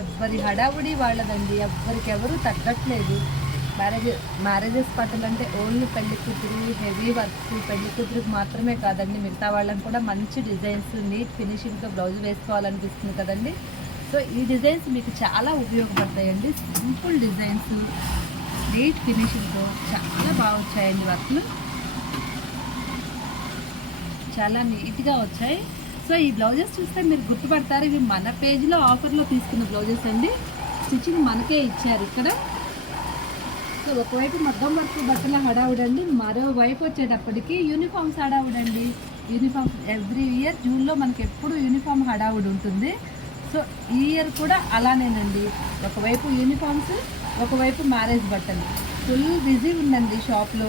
ఎవ్వరి హడావుడి వాళ్ళదండి, ఎవ్వరికెవరు తగ్గట్లేదు. మ్యారేజెస్ బట్టలు అంటే ఓన్లీ పెళ్లి కూతురు హెవీ వర్క్స్, పెళ్లి కూతురికి మాత్రమే కాదండి, మిగతా వాళ్ళని కూడా మంచి డిజైన్స్ నీట్ ఫినిషింగ్తో బ్లౌజ్ వేసుకోవాలనిపిస్తుంది కదండి. సో ఈ డిజైన్స్ మీకు చాలా ఉపయోగపడతాయండి. సింపుల్ డిజైన్స్ నీట్ ఫినిషింగ్తో చాలా బాగా వచ్చాయండి. వర్క్లు చాలా నీట్గా వచ్చాయి. సో ఈ బ్లౌజెస్ చూస్తే మీరు గుర్తుపడతారు, ఇవి మన పేజ్లో ఆఫర్లో తీసుకున్న బ్లౌజెస్ అండి. స్టిచ్చింగ్ మనకే ఇచ్చారు ఇక్కడ. సో ఒకవైపు మగ్గం వర్క్ బట్టల హడావుడండి, మరోవైపు వచ్చేటప్పటికి యూనిఫామ్స్ హడావుడండి. యూనిఫామ్ ఎవ్రీ ఇయర్ జూన్లో మనకి ఎప్పుడు యూనిఫామ్ హడావుడి ఉంటుంది. సో ఈ ఇయర్ కూడా అలానేనండి, ఒకవైపు యూనిఫామ్స్, ఒకవైపు మ్యారేజ్ బట్టలు. ఫుల్ బిజీ ఉందండి షాప్లో.